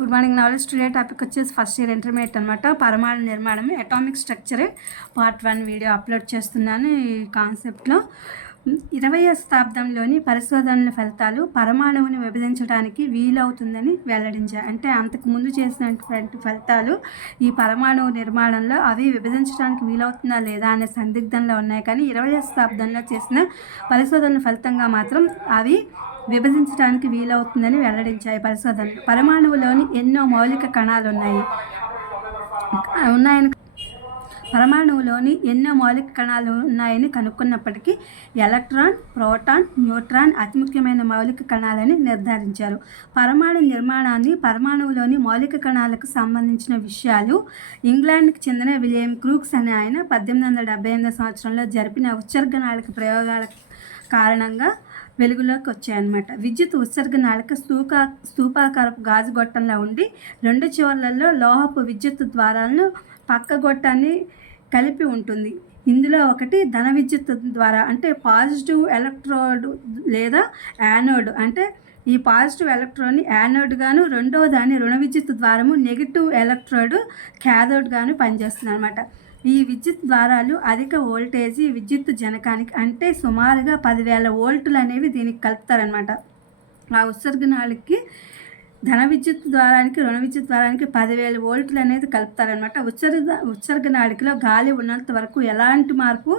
Good morning. Knowledge today topic వచ్చేసి first year intermediate అనమాట. పరమాణు నిర్మాణం atomic structure part 1 video upload చేస్తున్నాను. ఈ కాన్సెప్ట్లో 20వ శతాబ్దంలోని పరిశోధనల ఫలితాలు పరమాణువుని విభజించడానికి వీలవుతుందని వెల్లడించాయి. అంటే అంతకుముందు చేసినటువంటి ఫలితాలు ఈ పరమాణువు నిర్మాణంలో అవి విభజించడానికి వీలవుతుందా లేదా అనే సందిగ్ధంలో ఉన్నాయి. కానీ 20వ శతాబ్దంలో చేసిన పరిశోధనల ఫలితంగా మాత్రం అవి విభజించడానికి వీలవుతుందని వెల్లడించాయి పరిశోధనలు. పరమాణువులోని ఎన్నో మౌలిక కణాలు ఉన్నాయని పరమాణువులోని ఎన్నో మౌలిక కణాలు ఉన్నాయని కనుక్కున్నప్పటికీ ఎలక్ట్రాన్, ప్రోటాన్, న్యూట్రాన్ అతి ముఖ్యమైన మౌలిక కణాలని నిర్ధారించారు. పరమాణు నిర్మాణాన్ని, పరమాణువులోని మౌలిక కణాలకు సంబంధించిన విషయాలు ఇంగ్లాండ్కి చెందిన విలియం క్రూక్స్ అనే ఆయన 1878 సంవత్సరంలో జరిపిన ఉత్సర్గనాళిక ప్రయోగాల కారణంగా వెలుగులోకి వచ్చాయన్నమాట. విద్యుత్ ఉత్సర్గనాళిక స్తూపాకారపు గాజు గొట్టంలో ఉండి 2 చివర్లలో లోహపు విద్యుత్ ద్వారాలను పక్క గొట్టాన్ని కలిపి ఉంటుంది. ఇందులో ఒకటి ధన విద్యుత్ ద్వారా అంటే పాజిటివ్ ఎలక్ట్రోడ్ లేదా యానోడ్, అంటే ఈ పాజిటివ్ ఎలక్ట్రాన్ని యానోడ్ గాను, రెండవ దాని రుణ విద్యుత్ ద్వారము నెగిటివ్ ఎలక్ట్రోడ్ క్యాథోడ్ గాను పనిచేస్తుంది అనమాట. ఈ విద్యుత్ ద్వారాలు అధిక వోల్టేజీ విద్యుత్ జనకానికి అంటే సుమారుగా 10,000 వోల్టులు అనేవి దీనికి కలుపుతారనమాట. ఆ ఉత్సర్గనాళికి ధన విద్యుత్ ద్వారానికి, రుణ విద్యుత్ ద్వారానికి 10,000 వోల్టులు అనేది కలుపుతారనమాట. ఉత్సర్గనాళికలో గాలి ఉన్నంత వరకు ఎలాంటి మార్పు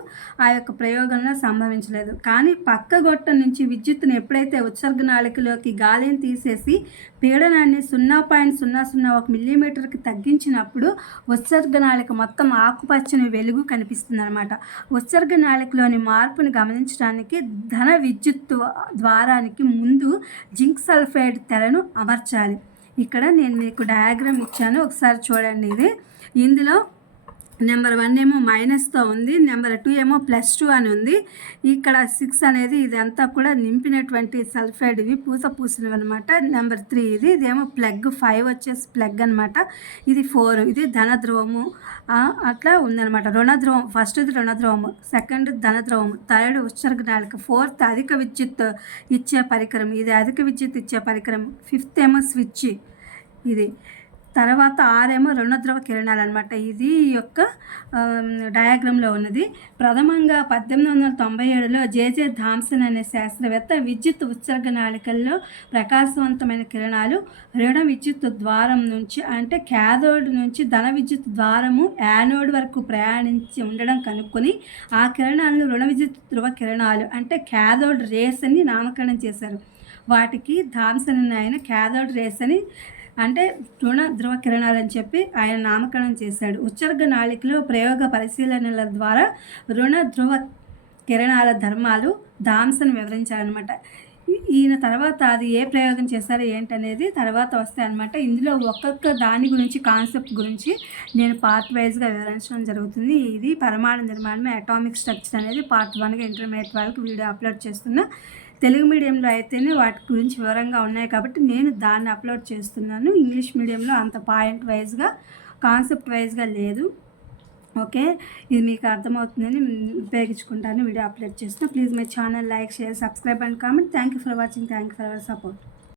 ఆ యొక్క ప్రయోగంలో సంభవించలేదు. కానీ పక్క గొట్టం నుంచి విద్యుత్తుని ఎప్పుడైతే ఉత్సర్గనాళికలోకి గాలిని తీసేసి పీడనాన్ని 0.001 మిల్లీమీటర్కి తగ్గించినప్పుడు ఉత్సర్గనాళిక మొత్తం ఆకుపచ్చని వెలుగు కనిపిస్తుంది అనమాట. ఉత్సర్గనాళికలోని మార్పుని గమనించడానికి ధన విద్యుత్ ద్వారానికి ముందు జింక్ సల్ఫైడ్ తెరను అమర్చాలి. ఇక్కడ నేను మీకు డయాగ్రామ్ ఇచ్చాను, ఒకసారి చూడండి. ఇది ఇందులో నెంబర్ 1 ఏమో మైనస్తో ఉంది, నెంబర్ 2 ఏమో +2 అని ఉంది. ఇక్కడ 6 అనేది ఇదంతా కూడా నింపినటువంటి సల్ఫైడ్, ఇవి పూసినవి అనమాట. నెంబర్ 3 ఇదేమో ప్లగ్, 5 వచ్చేసి ప్లగ్ అనమాట. ఇది 4, ఇది ధన ధ్రువము అట్లా ఉందన్నమాట. రుణధ్రువం, ఫస్ట్ది రుణధ్రువము, సెకండ్ ధన ధ్రువము, థర్డ్ ఉత్సర్గనాళిక, 4th అధిక విద్యుత్ ఇచ్చే పరికరం, ఇది అధిక విద్యుత్ ఇచ్చే పరికరం, 5th ఏమో స్విచ్, ఇది తర్వాత 6 ఏమో రుణధ్రువ కిరణాలు అనమాట. ఇది యొక్క డయాగ్రామ్లో ఉన్నది. ప్రథమంగా 1897లో జేజే థామ్సన్ అనే శాస్త్రవేత్త విద్యుత్ ఉత్సర్గనాళికల్లో ప్రకాశవంతమైన కిరణాలు రుణ విద్యుత్ ద్వారం నుంచి అంటే క్యాథోడ్ నుంచి ధన విద్యుత్ ద్వారము యానోడ్ వరకు ప్రయాణించి ఉండడం కనుక్కొని ఆ కిరణాలను రుణ విద్యుత్ ధ్రువ కిరణాలు అంటే క్యాథోడ్ రేస్ అని నామకరణం చేశారు. వాటికి థామ్సన్ అనే ఆయన క్యాథోడ్ రేస్ అని అంటే రుణ ధ్రువ కిరణాలు అని చెప్పి ఆయన నామకరణం చేశాడు. ఉత్సర్గనాళికలో ప్రయోగ పరిశీలనల ద్వారా రుణ ధ్రువ కిరణాల ధర్మాలు థామ్సన్ వివరించారనమాట. ఈయన తర్వాత అది ఏ ప్రయోగం చేశారో ఏంటనేది తర్వాత వస్తాయి అనమాట. ఇందులో ఒక్కొక్క దాని గురించి, కాన్సెప్ట్ గురించి నేను పార్ట్ వైజ్గా వివరించడం జరుగుతుంది. ఇది పరమాణు నిర్మాణం అటామిక్ స్ట్రక్చర్ అనేది పార్ట్ 1గా ఇంటర్మీడియట్ వాళ్ళకి వీడియో అప్లోడ్ చేస్తున్నా. తెలుగు మీడియంలో అయితేనే వాటి గురించి వివరంగా ఉన్నాయి కాబట్టి నేను దాన్ని అప్లోడ్ చేస్తున్నాను. ఇంగ్లీష్ మీడియంలో అంత పాయింట్ వైజ్గా, కాన్సెప్ట్ వైజ్గా లేదు. ఓకే, ఇది మీకు అర్థమవుతుందని ఉపయోగించుకుంటాను వీడియో అప్లోడ్ చేస్తున్నా. Please my channel like, share, subscribe and comment. Thank you for watching. Thank you for our support.